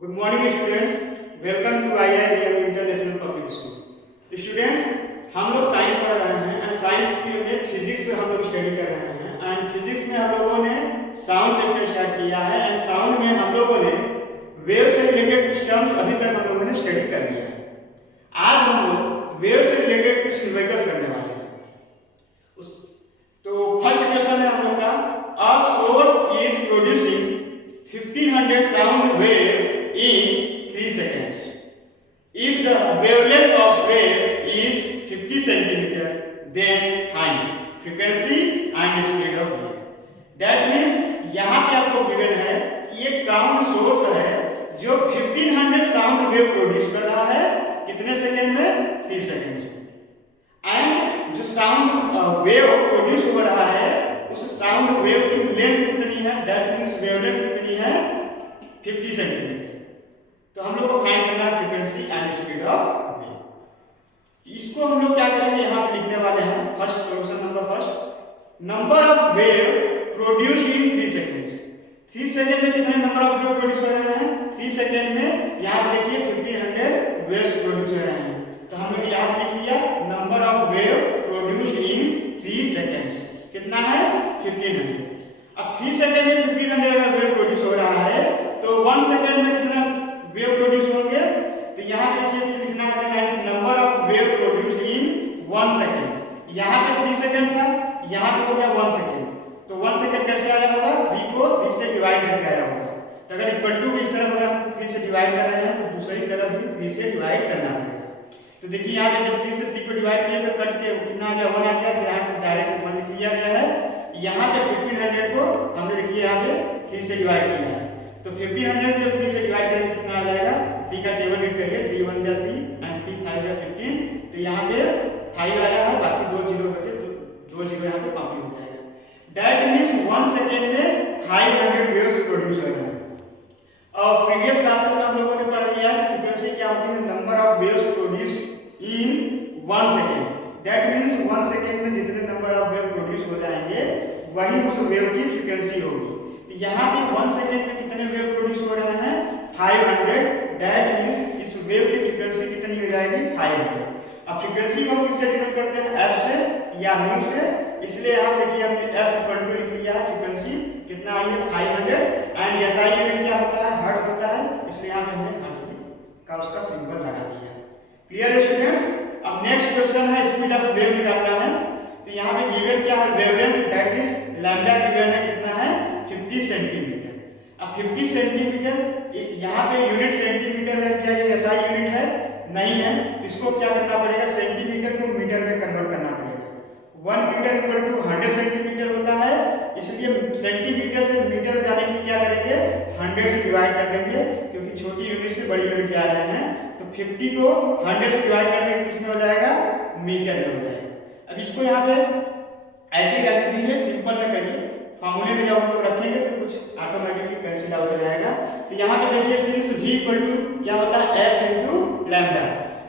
Good morning students. Welcome to IIM International Public School. Students, हम लोग science पढ़ रहे हैं एंड साइंस में फिजिक्स हम लोग स्टडी कर रहे हैं एंड फिजिक्स में हम लोगों ने साउंड चैप्टर स्टार्ट किया है एंड साउंड में हम लोगों ने वेव से रिलेटेड कुछ टर्म्स अभी तक हम लोगों ने स्टडी कर लिया है। आज हम लोग वेव से रिलेटेड कुछ न्यूमेरिकल्स करने वाले हैं। तो फर्स्ट क्वेश्चन है हम लोग का, a source is producing 1500 sound wave in 3 seconds. If the wavelength of wave is 50 centimeter, then find frequency and speed of wave. That means यहाँ पे आपको गिवन है कि एक साउंड सोर्स है जो 1500 साउंड वेव प्रोड्यूस कर रहा है कितने सेकेंड में? 3 सेकेंड्स में। एंड जो साउंड वेव प्रोड्यूस हो रहा है उस साउंड वेव की लेंथ कितनी है? दैट मीन्स वेवलेंथ कितनी है? 50 सेंटीमीटर। तो हम लोग को फाइंड करना है frequency and speed of wave. इसको हम लोग क्या करेंगे, यहाँ पे लिखने वाले हैं first solution number of wave produce in 3 seconds. 3 second में कितने नंबर ऑफ वेव प्रोड्यूस हो रहे हैं? 3 सेकेंड में यहाँ पे देखिए 1500 वेव्स प्रोड्यूस हो रहे हैं। तो हम लोग यहाँ पे लिख लिया number of wave produce in 3 seconds कितना है? 1500। अब 3 सेकेंड में 1500 अगर वेव प्रोड्यूस हो रहा है तो 1 सेकेंड में कितना वेव प्रोड्यूस होंगे? तो यहाँ देखिए लिखना है number of wave produce in 1 second. यहाँ पे 3 सेकेंड था, यहाँ पे हो गया 1 सेकेंड। तो 1 सेकेंड कैसे आया होगा? 3 को 3 से डिवाइड करके आया होगा। तो अगर इक्वल टू इस तरफ अगर हम 3 से डिवाइड कर रहे हैं तो दूसरी तरफ भी 3 से डिवाइड करना पड़ेगा। तो देखिए यहाँ पे जब 3 से 3 को डिवाइड किया तो कट के कितना आ गया? 1 आ गया। तो यहाँ पे डायरेक्ट 1 लिख लिया गया है। यहाँ पे 1500 को हमने देखिए यहाँ पे 3 से डिवाइड किया है। तो 1500 को जब 3 से डिवाइड करेंगे कितना आ जाएगा? 3 का टेबल रीड करिए, 3 1 जा 3 एंड 3 5 जा 15। तो यहाँ पे 5 आ रहा है, बाकी 2 जीरो बचे तो 2 जीरो यहाँ पे कॉपी हो जाएगा। दैट मींस 1 सेकेंड में 500 वेव्स प्रोड्यूस हो रहे हैं। और प्रीवियस क्लासेस में हम लोगों ने पढ़ लिया है फ्रीक्वेंसी क्या होती है? Number of waves produce in 1 second. That means 1 second में जितने नंबर ऑफ वेव प्रोड्यूस हो जाएंगे वही उस वेव की फ्रीक्वेंसी होगी। तो यहाँ पे 1 सेकेंड में कितने वेव प्रोड्यूस हो रहे हैं? 500। दैट मींस इस वेव की फ्रीक्वेंसी कितनी हो जाएगी? 500। अब फ्रीक्वेंसी को हम किससे डिनोट करते हैं? f से या म्यू से। इसलिए यहाँ देखिए हमने f इक्वल टू लिख लिया है, फ्रीक्वेंसी कितना आई है? 500 एंड एसआई यूनिट क्या होता है? हर्ट्ज होता है, इसलिए यहाँ पे हमने हर्ट्ज का उसका सिंबल लगा दिया है। क्लियर है स्टूडेंट्स? अब नेक्स्ट क्वेश्चन है स्पीड ऑफ वेव निकालना है। तो यहाँ पे गिवन क्या है? Wavelength that is lambda given है कितना है? 50 सेंटीमीटर। अब 50 सेंटीमीटर यहाँ पे यूनिट सेंटीमीटर है, क्या ये एसआई यूनिट है? नहीं है। इसको क्या करना पड़ेगा? सेंटीमीटर को मीटर में कन्वर्ट करना पड़ेगा। 1 मीटर इक्वल टू 100 सेंटीमीटर होता है, इसलिए सेंटीमीटर से मीटर जाने के लिए क्या करेंगे? 100 से डिवाइड कर देंगे, क्योंकि छोटी यूनिट से बड़ी यूनिट जा रहे हैं। तो 50 को 100 से डिवाइड करने के किसमें हो जाएगा? मीटर में हो जाएगा। अब इसको यहाँ पे ऐसे कर दीजिए, सिंपल में करिए। फार्मूले में जब हम लोग रखेंगे तो कुछ ऑटोमेटिकली कैंसिल आउट हो जाएगा। तो यहाँ पे देखिए सिंस v इक्वल टू क्या होता है? f into lambda.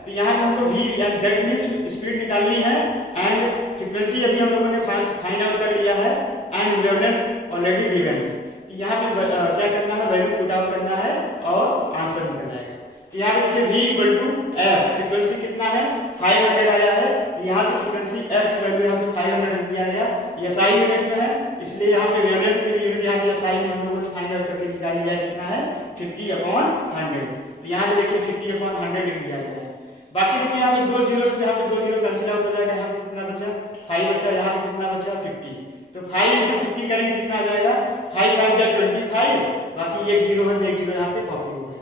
तो यहाँ पे हमको v and that means speed निकालनी है एंड फ्रीक्वेंसी अभी हम लोगों ने फाइंड आउट कर लिया है एंड वेवलेंथ ऑलरेडी गिवन है। तो यहाँ पे क्या करना है? वैल्यू पुट आउट करना है और आंसर निकल जाएगा। तो यहाँ पे देखिए v equal to f, frequency कितना है? 500 आया है। यहाँ से फ्रीक्वेंसी f की वैल्यू यहाँ पे 500 दिया गया। ये SI यूनिट में है, इसलिए यहाँ पे वेवलेंथ की यूनिट यहाँ पे SI में हम लोगों ने फाइंड आउट करके निकाल लिया है कितना है? 50/100। तो यहाँ पे देखिए 50/100 लिख दिया गया है। बाकी देखिए यहाँ पे 2 जीरो से यहाँ पे 2 जीरो कैंसिल आउट हो जाएगा। यहाँ पे कितना बचा? 5 बचा। यहाँ पे कितना बचा? 50। तो 5 × 50 करेंगे कितना आ जाएगा? 5 5 जा 25, बाकी एक जीरो है, एक जीरो यहाँ पे कॉपी हो गया।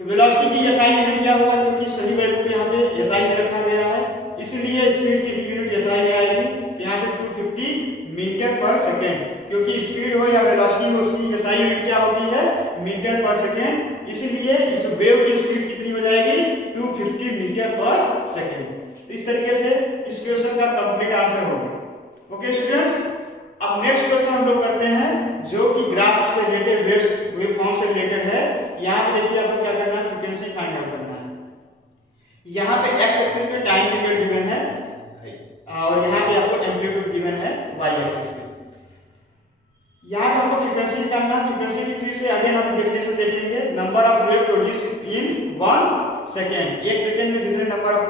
तो वेलोसिटी की SI यूनिट क्या होगा? क्योंकि सही वैल्यू को यहाँ पे SI में रखा गया है, इसलिए स्पीड की यूनिट SI में आएगी। यहाँ पे 250 मीटर पर सेकेंड, क्योंकि स्पीड हो या वेलोसिटी हो उसकी SI यूनिट क्या होती है? मीटर पर सेकेंड। इसलिए इस वेव की स्पीड कितनी हो जाएगी? 250 मीटर पर सेकेंड। इस तरीके से इस क्वेश्चन का कंप्लीट आंसर होगा। ओके स्टूडेंट्स, अब नेक्स्ट क्वेश्चन हम लोग करते हैं जो कि ग्राफ से रिलेटेड, वेव फॉर्म से रिलेटेड है। यहाँ पे देखिए आपको क्या करना है? फ्रीक्वेंसी फाइंड आउट करना है। यहाँ पे x एक्सिस पे टाइम पीरियड गिवन है और यहाँ पे आपको एम्पलीट्यूड गिवन है y एक्सिस पे। यहाँ पे हमको फ्रीक्वेंसी निकालना है। फ्रीक्वेंसी की फिर से अगेन हम डेफिनेशन देखेंगे, number of wave produce in 1 second. 1 second में जितने नंबर ऑफ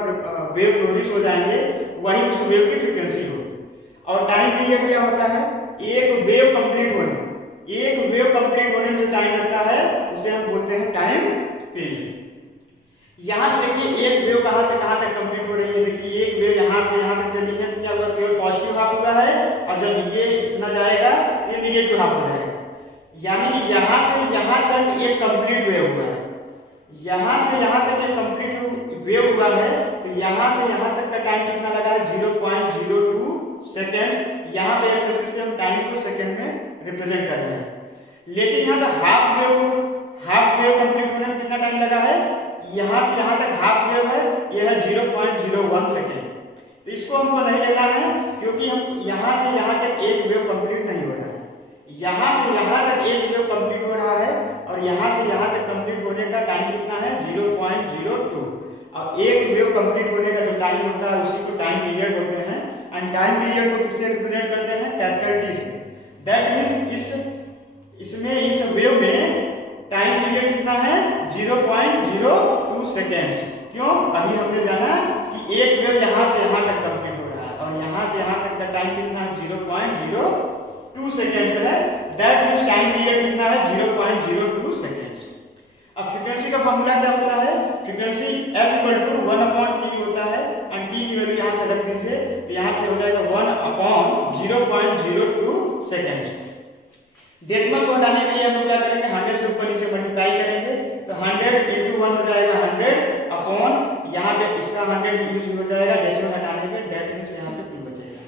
वेव प्रोड्यूस हो जाएंगे वही उस वेव की फ्रीक्वेंसी होगी। और टाइम पीरियड क्या होता है, एक वेव कंप्लीट होने में जो टाइम लगता है उसे हम बोलते हैं टाइम पीरियड। यहाँ पे देखिए एक वेव कहाँ से कहाँ तक कंप्लीट हो रही है। देखिए एक वेव यहाँ से यहाँ तक चली है तो क्या हुआ, केवल पॉजिटिव हाफ हुआ है, और जब ये इतना जाएगा ये निगेटिव हाफ हो जाएगा। यानी कि यहाँ से यहाँ तक एक कंप्लीट वेव हुआ है, यहाँ से यहाँ तक एक कंप्लीट वेव हुआ है, तो यहाँ से यहाँ तक का टाइम कितना लगा है, 0.02 सेकेंड्स। यहाँ पे एक्स एक्सिस पे हम टाइम को सेकेंड में रिप्रेजेंट कर रहे हैं। लेकिन यहाँ पे हाफ वेव कंप्लीट होने में कितना टाइम लगा है, यहाँ से यहाँ तक हाफ वेव है, यह है 0.01 सेकेंड। तो इसको हमको नहीं लेना है क्योंकि हम यहाँ से यहाँ तक एक वेव कंप्लीट नहीं हो रहा है, यहाँ से यहाँ तक एक वेव कंप्लीट हो रहा है, और यहाँ से यहाँ तक कंप्लीट होने का टाइम कितना है, 0.02। अब एक वेव कंप्लीट होने का जो टाइम होता है उसी को टाइम पीरियड बोलते हैं। एंड टाइम पीरियड को किससे रिप्रेजेंट करते हैं, कैपिटल टी से। दैट मींस इस वेव में टाइम पीरियड कितना है, 0.02 सेकेंड्स। क्यों, अभी हमने जाना कि एक वेव यहाँ से यहाँ तक कंप्लीट हो रहा है और यहाँ से यहाँ तक का टाइम कितना है, 0.02 सेकेंड्स है। दैट मींस टाइम पीरियड कितना है, 0.02 सेकेंड्स। अब फ्रीक्वेंसी का फॉर्मूला क्या होता है, फ्रीक्वेंसी f = 1/t होता है, और t की वैल्यू यहाँ से रख दीजिए, तो यहाँ से हो जाएगा 1/0.02 सेकेंड्स। डेसिमल को हटाने के लिए हम लोग क्या करेंगे, 100 से ऊपर नीचे मल्टीप्लाई करेंगे, तो 100 × 1 हो जाएगा 100 अपॉन, यहाँ पे इसका 100 यूज हो जाएगा डेसिमल हटाने के, दैट मींस यहाँ पे 2 बचेगा।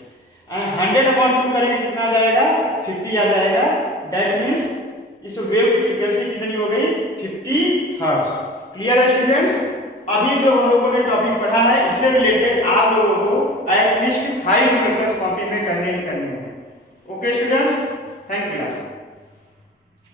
एंड 100/2 करेंगे कितना आ जाएगा, 50 आ जाएगा। दैट मींस इस वेव की फ्रीक्वेंसी कितनी हो गई, 50 हर्ट्ज। क्लियर है स्टूडेंट्स। अभी जो हम लोगों ने टॉपिक पढ़ा है इससे रिलेटेड आप लोगों को एटलीस्ट 5 मीटर्स कॉपी में करने ही करने हैं। Okay students.